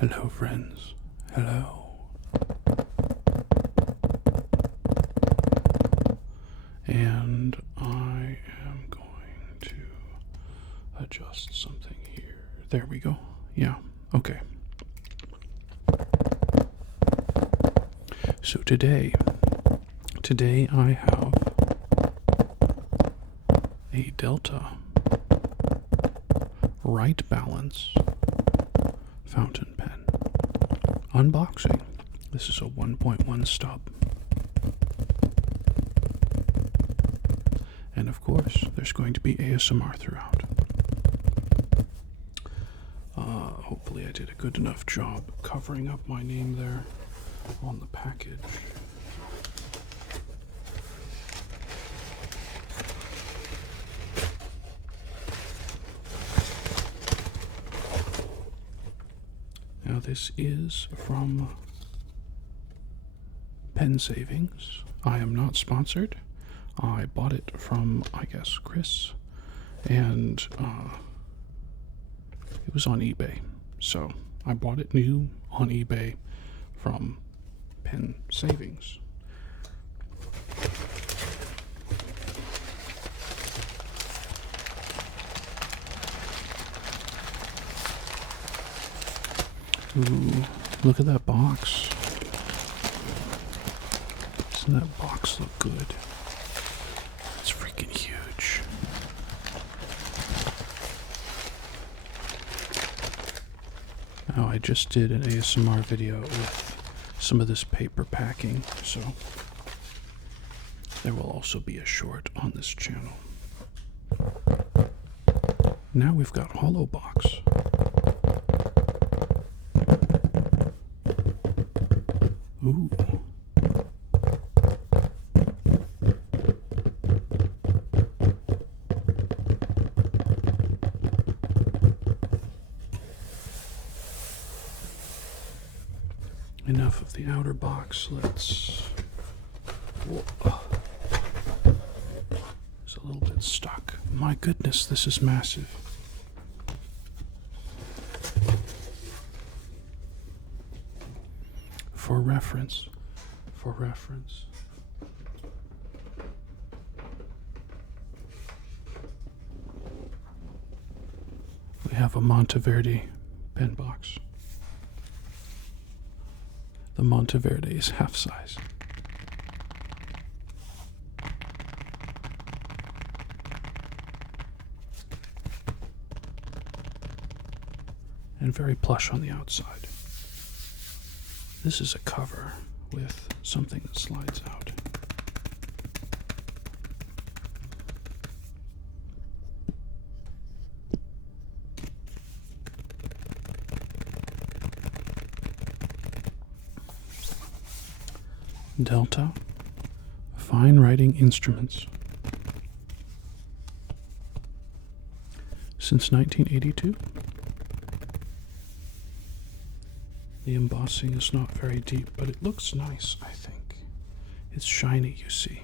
Hello, friends. Hello. And I am going to adjust something here. There we go. Yeah, okay. So today I have a Delta Right Balance fountain pen. Unboxing. This is a 1.1 stub. And of course, there's going to be ASMR throughout. Hopefully I did a good enough job covering up my name there on the package. Now this is from Pen Savings. I am not sponsored. I bought it from, I guess, Chris, and it was on eBay. So I bought it new on eBay from Pen Savings. Ooh, look at that box. Doesn't that box look good? It's freaking huge. Now, I just did an ASMR video with some of this paper packing, so there will also be a short on this channel. Now we've got Hollow Box. Ooh. Enough of the outer box. Let's. Whoa. It's a little bit stuck. My goodness, this is massive. For reference, we have a Monteverde pen box. The Monteverde is half size. And very plush on the outside. This is a cover with something that slides out. Delta Fine Writing Instruments. Since 1982. The embossing is not very deep, but it looks nice, I think. It's shiny, you see.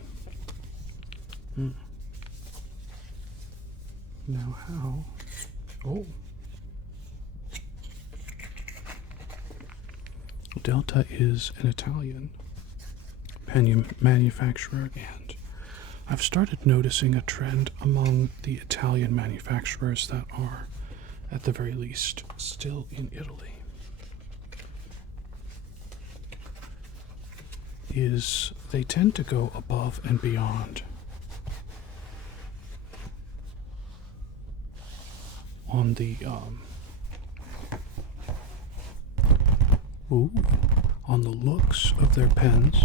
Now how? Oh. Delta is an Italian pen manufacturer, and I've started noticing a trend among the Italian manufacturers that are, at the very least, still in Italy. Is they tend to go above and beyond on the on the looks of their pens,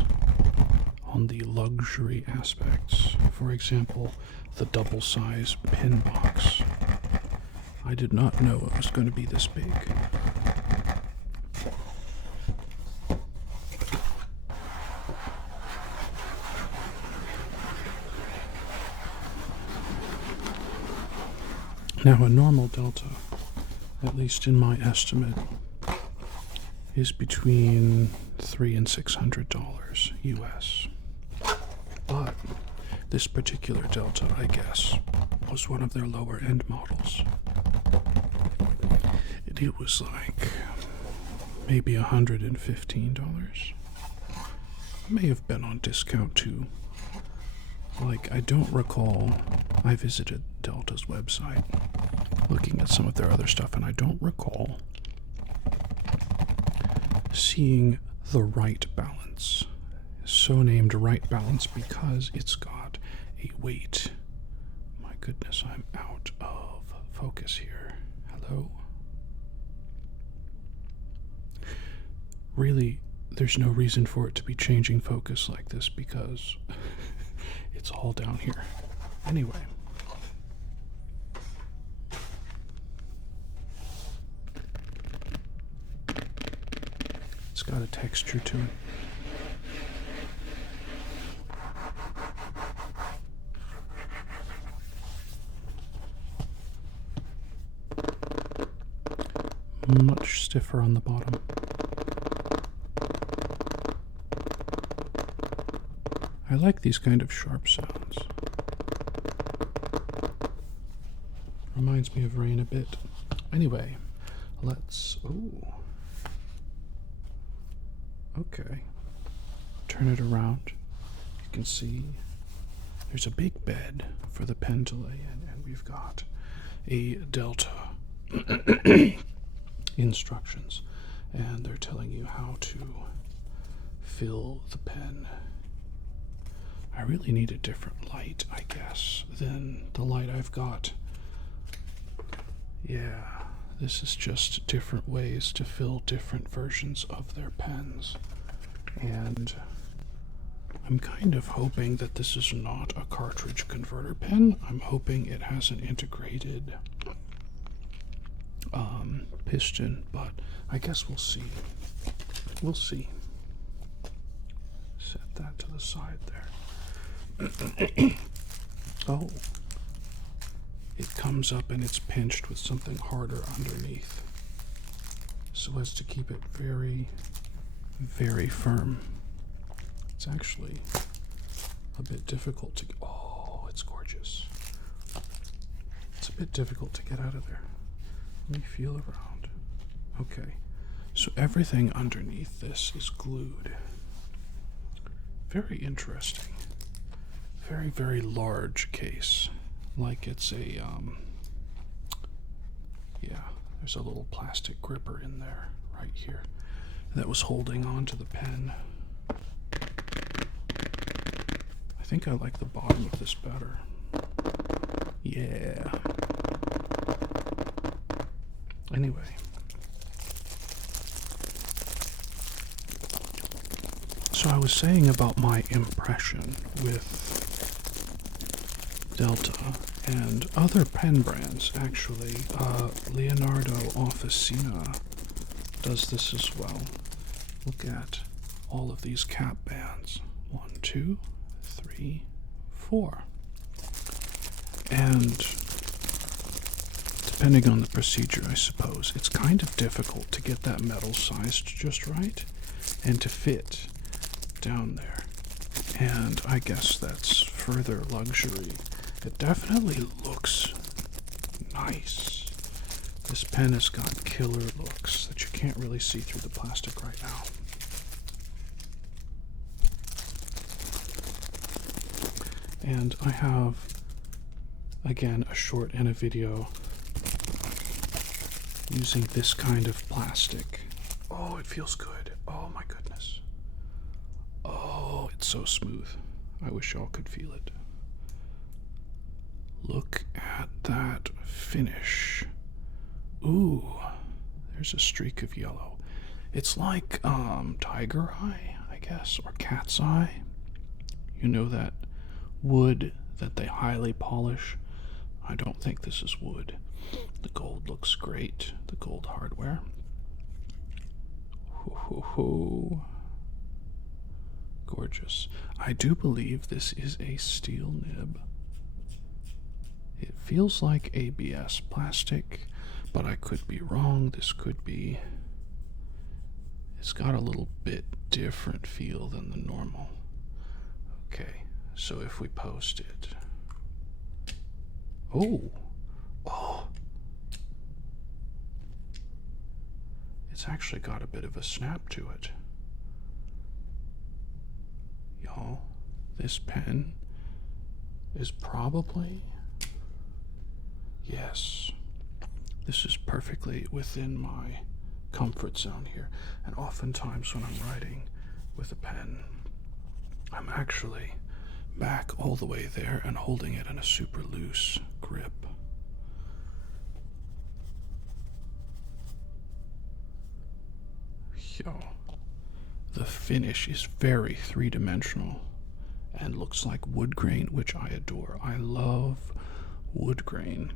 on the luxury aspects. For example, the double size pen box. I did not know it was going to be this big. Now, a normal Delta, at least in my estimate, is between $300 and $600 US. But this particular Delta, I guess, was one of their lower end models. It was like maybe $115. May have been on discount too. Like, I don't recall. I visited Delta's website looking at some of their other stuff, and I don't recall seeing the right balance. So named right balance because it's got a weight. My goodness, I'm out of focus here. Hello? Really, there's no reason for it to be changing focus like this because it's all down here. Anyway. It's got a texture to it. Much stiffer on the bottom. I like these kind of sharp sounds. Reminds me of rain a bit. Anyway, let's... Ooh. Okay. Turn it around. You can see there's a big bed for the pen to lay in, and we've got a Delta instructions, and they're telling you how to fill the pen. I really need a different light, I guess, than the light I've got. Yeah, this is just different ways to fill different versions of their pens. And I'm kind of hoping that this is not a cartridge converter pen. I'm hoping it has an integrated piston, but I guess we'll see. We'll see. Set that to the side there. Oh. It comes up and it's pinched with something harder underneath, so as to keep it very, very firm. It's actually a bit difficult to... Oh, it's gorgeous. It's a bit difficult to get out of there. Let me feel around. Okay, so everything underneath this is glued. Very interesting. Very, very large case. Like it's a, yeah, there's a little plastic gripper in there, right here, that was holding on to the pen. I think I like the bottom of this better. Yeah. Anyway. So I was saying about my impression with Delta and other pen brands, actually. Leonardo Officina does this as well. Look at all of these cap bands. 1, 2, 3, 4. And depending on the procedure, I suppose, it's kind of difficult to get that metal sized just right and to fit down there. And I guess that's further luxury. It definitely looks nice. This pen has got killer looks that you can't really see through the plastic right now. And I have, again, a short and a video using this kind of plastic. Oh, it feels good. Oh my goodness. Oh, it's so smooth. I wish y'all could feel it. Look at that finish. Ooh, there's a streak of yellow. It's like tiger eye, I guess, or cat's eye. You know that wood that they highly polish? I don't think this is wood. The gold looks great, the gold hardware. Ho, ho, ho. Gorgeous. I do believe this is a steel nib. It feels like ABS plastic, but I could be wrong. This could be... It's got a little bit different feel than the normal. Okay, so if we post it... Oh! Oh! It's actually got a bit of a snap to it. Y'all, this pen is probably, yes, this is perfectly within my comfort zone here. And oftentimes when I'm writing with a pen, I'm actually back all the way there and holding it in a super loose grip. Yo, the finish is very three-dimensional and looks like wood grain, which I adore. I love wood grain.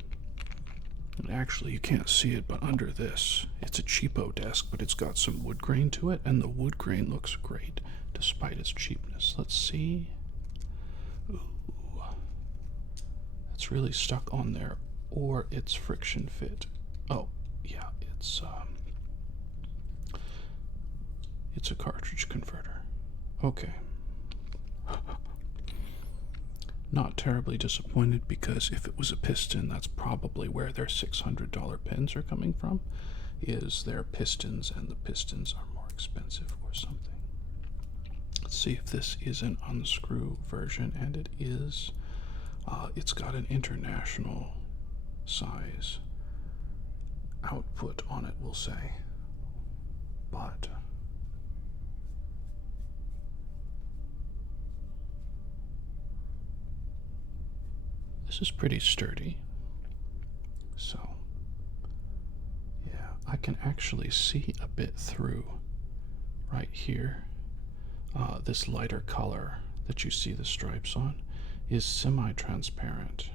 And actually, you can't see it, but under this, it's a cheapo desk, but it's got some wood grain to it, and the wood grain looks great despite its cheapness. Let's see. Ooh, that's really stuck on there, or it's friction fit. Oh, yeah, it's a cartridge converter. Okay. Not terribly disappointed, because if it was a piston, that's probably where their $600 pens are coming from, is their pistons, and the pistons are more expensive or something. Let's see if this is an unscrew version, and it is. It's got an international size output on it, we'll say, but this is pretty sturdy. So, yeah, I can actually see a bit through right here. This lighter color that you see the stripes on is semi-transparent,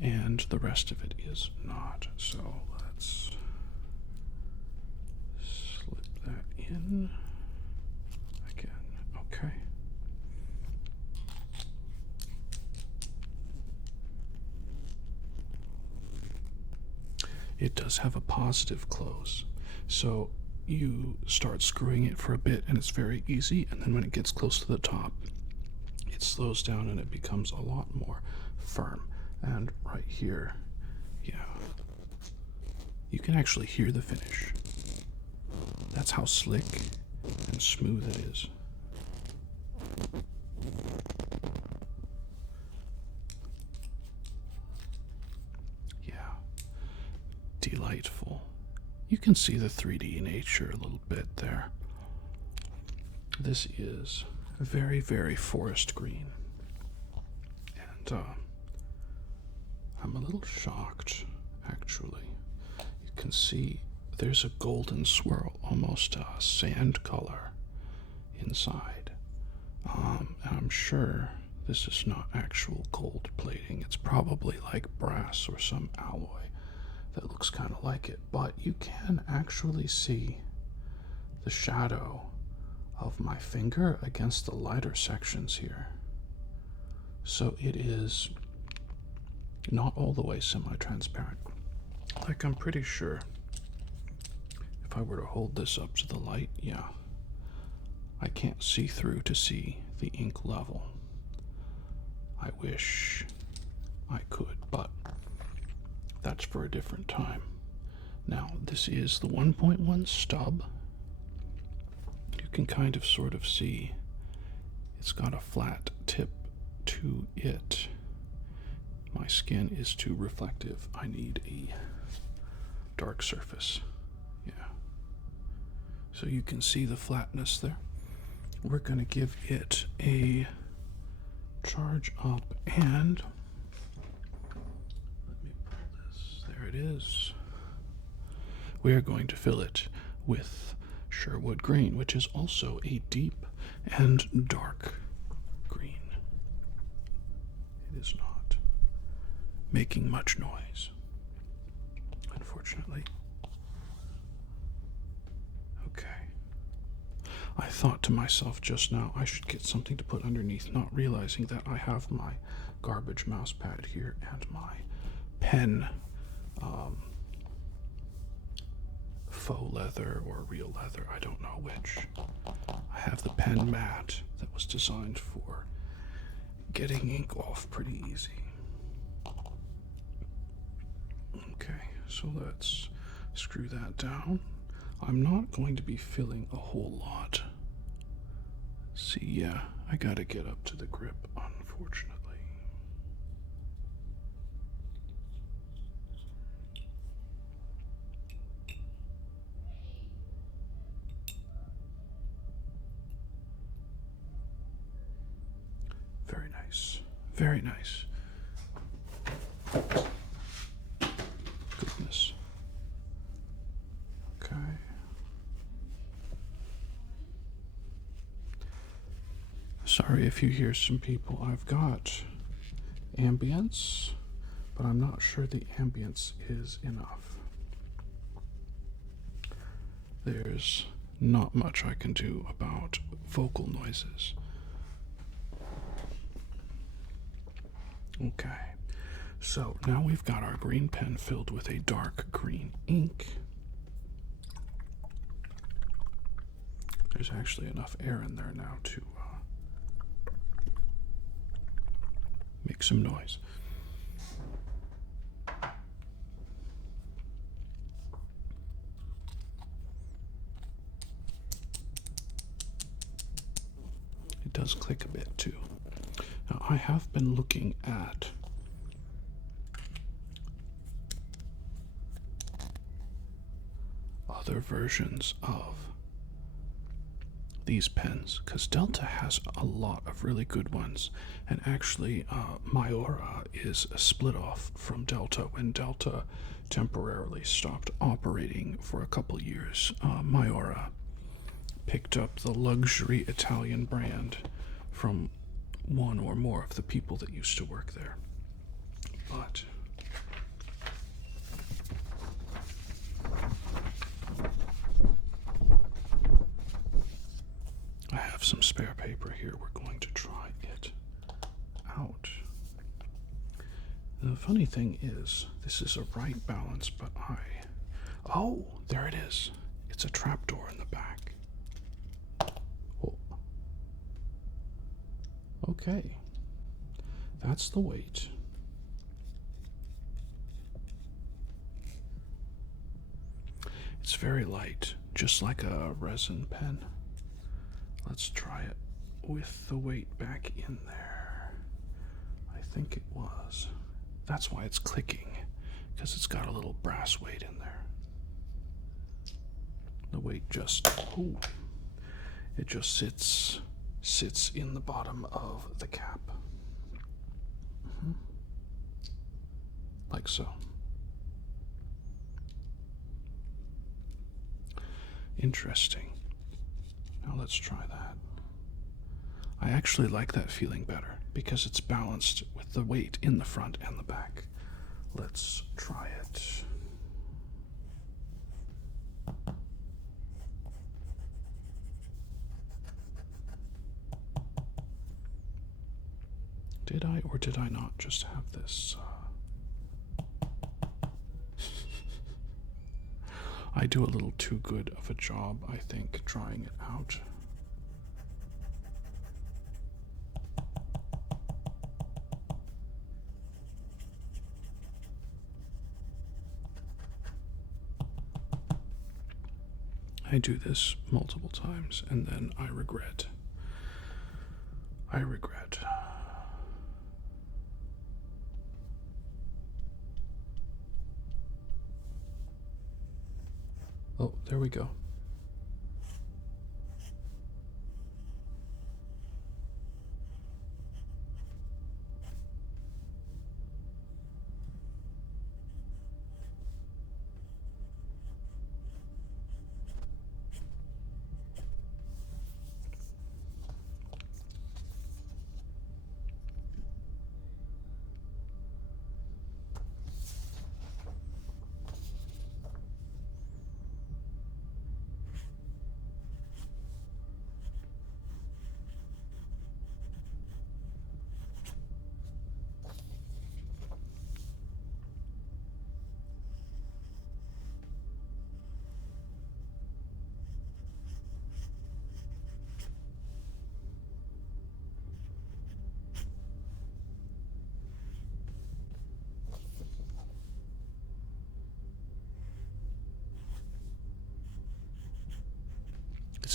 and the rest of it is not. So let's slip that in again. Okay. It does have a positive close, so you start screwing it for a bit and it's very easy, and then when it gets close to the top, it slows down and it becomes a lot more firm. And right here, yeah, you can actually hear the finish. That's how slick and smooth it is. Yeah, delightful. You can see the 3D nature a little bit there. This is very, very forest green. And I'm a little shocked, actually. You can see there's a golden swirl, almost a sand color inside. And I'm sure this is not actual gold plating. It's probably like brass or some alloy that looks kind of like it, but you can actually see the shadow of my finger against the lighter sections here. So it is not all the way semi-transparent. Like, I'm pretty sure if I were to hold this up to the light, yeah, I can't see through to see the ink level. I wish I could, but that's for a different time. Now, this is the 1.1 stub. You can kind of sort of see it's got a flat tip to it. My skin is too reflective. I need a dark surface. Yeah. So you can see the flatness there. We're going to give it a charge up, and let me pull this. There it is. We are going to fill it with Sherwood green, which is also a deep and dark green. It is not making much noise, unfortunately. Okay. I thought to myself just now I should get something to put underneath, not realizing that I have my garbage mouse pad here and my pen, faux leather or real leather, I don't know which. I have the pen mat that was designed for getting ink off pretty easy. Okay, so let's screw that down. I'm not going to be filling a whole lot. See, yeah, I gotta get up to the grip, unfortunately. Very nice. Very nice. Goodness. Okay. Sorry if you hear some people. I've got ambience, but I'm not sure the ambience is enough. There's not much I can do about vocal noises. Okay, so now we've got our green pen filled with a dark green ink. There's actually enough air in there now to make some noise. It does click a bit too. Now, I have been looking at other versions of these pens because Delta has a lot of really good ones, and actually Maiora is a split off from Delta. When Delta temporarily stopped operating for a couple years, Maiora picked up the luxury Italian brand from one or more of the people that used to work there. But I have some spare paper here. We're going to try it out. And the funny thing is, this is a right balance, but oh, there it is. It's a trapdoor in the back. Oh. Okay. That's the weight. It's very light, just like a resin pen. Let's try it with the weight back in there. I think it was. That's why it's clicking, because it's got a little brass weight in there. The weight just, it just sits in the bottom of the cap. Like so. Interesting. Now let's try that. I actually like that feeling better because it's balanced with the weight in the front and the back. Let's try it. Did I or did I not just have this? I do a little too good of a job, I think, trying it out. I do this multiple times and then I regret. Oh, there we go.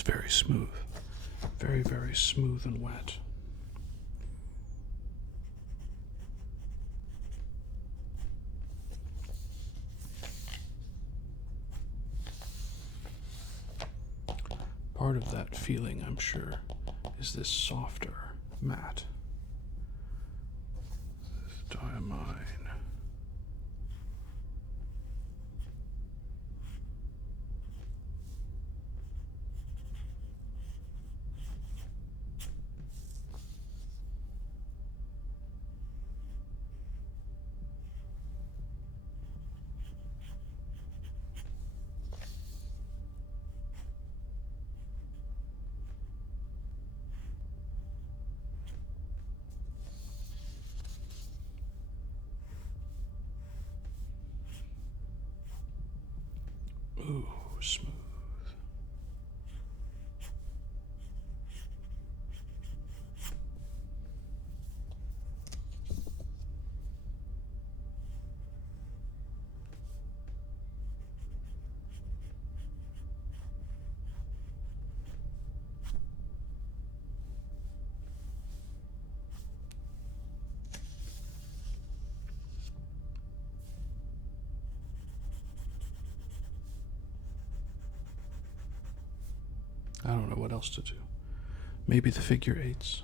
very smooth. Very, very smooth and wet. Part of that feeling, I'm sure, is this softer matte. This diamine. Ooh, smooth. I don't know what else to do. Maybe the figure eights.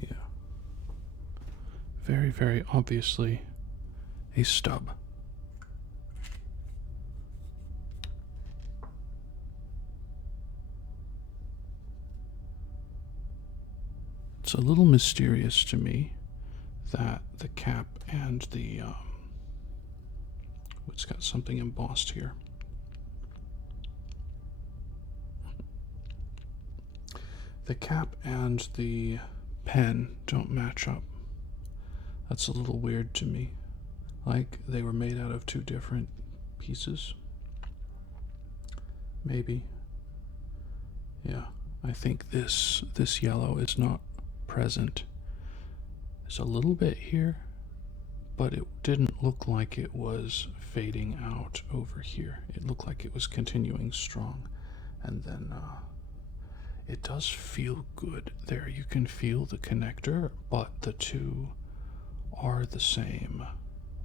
Yeah. Very, very obviously a stub. It's a little mysterious to me that the cap and the, it's got something embossed here. The cap and the pen don't match up. That's a little weird to me. Like they were made out of two different pieces. Maybe. Yeah, I think this yellow is not present. There's a little bit here, but it didn't look like it was fading out over here. It looked like it was continuing strong. And then it does feel good there. You can feel the connector, but the two are the same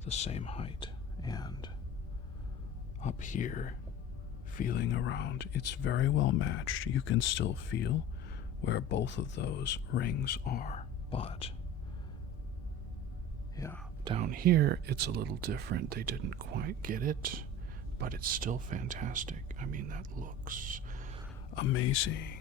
height. And up here, feeling around, it's very well matched. You can still feel where both of those rings are, but yeah, down here it's a little different. They didn't quite get it, but it's still fantastic. I mean, that looks amazing.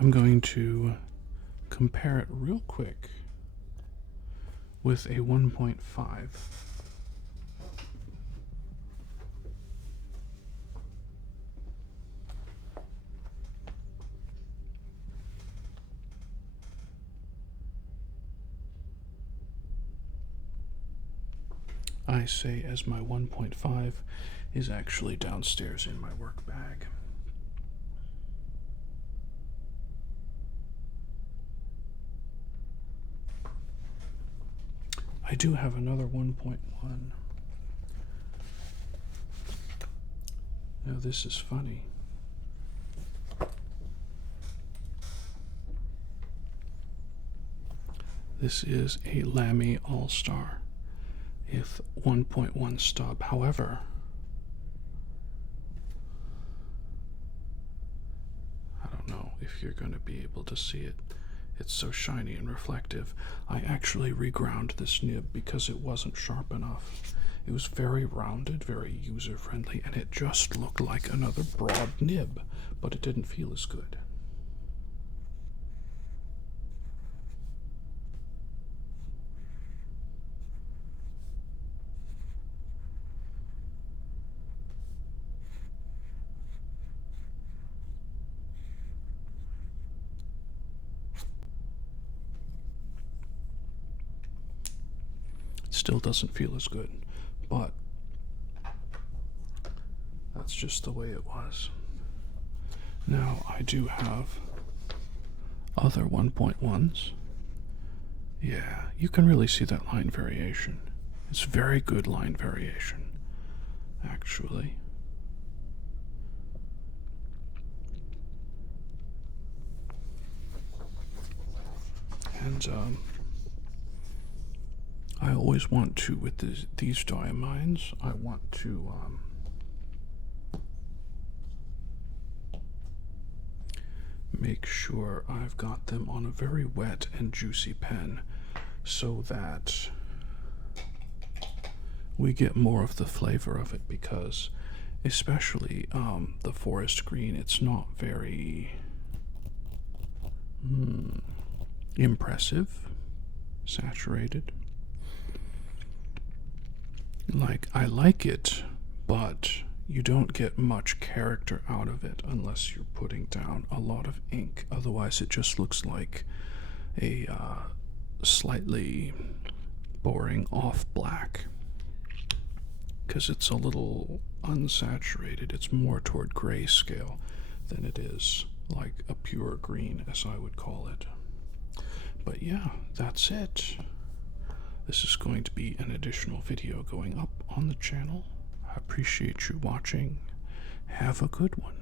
I'm going to compare it real quick with a 1.5. I say as my 1.5 is actually downstairs in my work bag. I do have another 1.1. Now this is funny. This is a Lamy All-Star with 1.1 stub. However, I don't know if you're going to be able to see it. It's so shiny and reflective. I actually reground this nib because it wasn't sharp enough. It was very rounded, very user-friendly, and it just looked like another broad nib, but it didn't feel as good. It still doesn't feel as good, but that's just the way it was. Now I do have other 1.1s. Yeah, you can really see that line variation. It's very good line variation, actually. And I always want to, with these diamines, I want to make sure I've got them on a very wet and juicy pen so that we get more of the flavor of it, because especially the forest green, it's not very impressive, saturated. Like, I like it, but you don't get much character out of it unless you're putting down a lot of ink. Otherwise it just looks like a slightly boring off black, because it's a little unsaturated. It's more toward grayscale than it is like a pure green, as I would call it. But yeah, that's it. This is going to be an additional video going up on the channel. I appreciate you watching. Have a good one.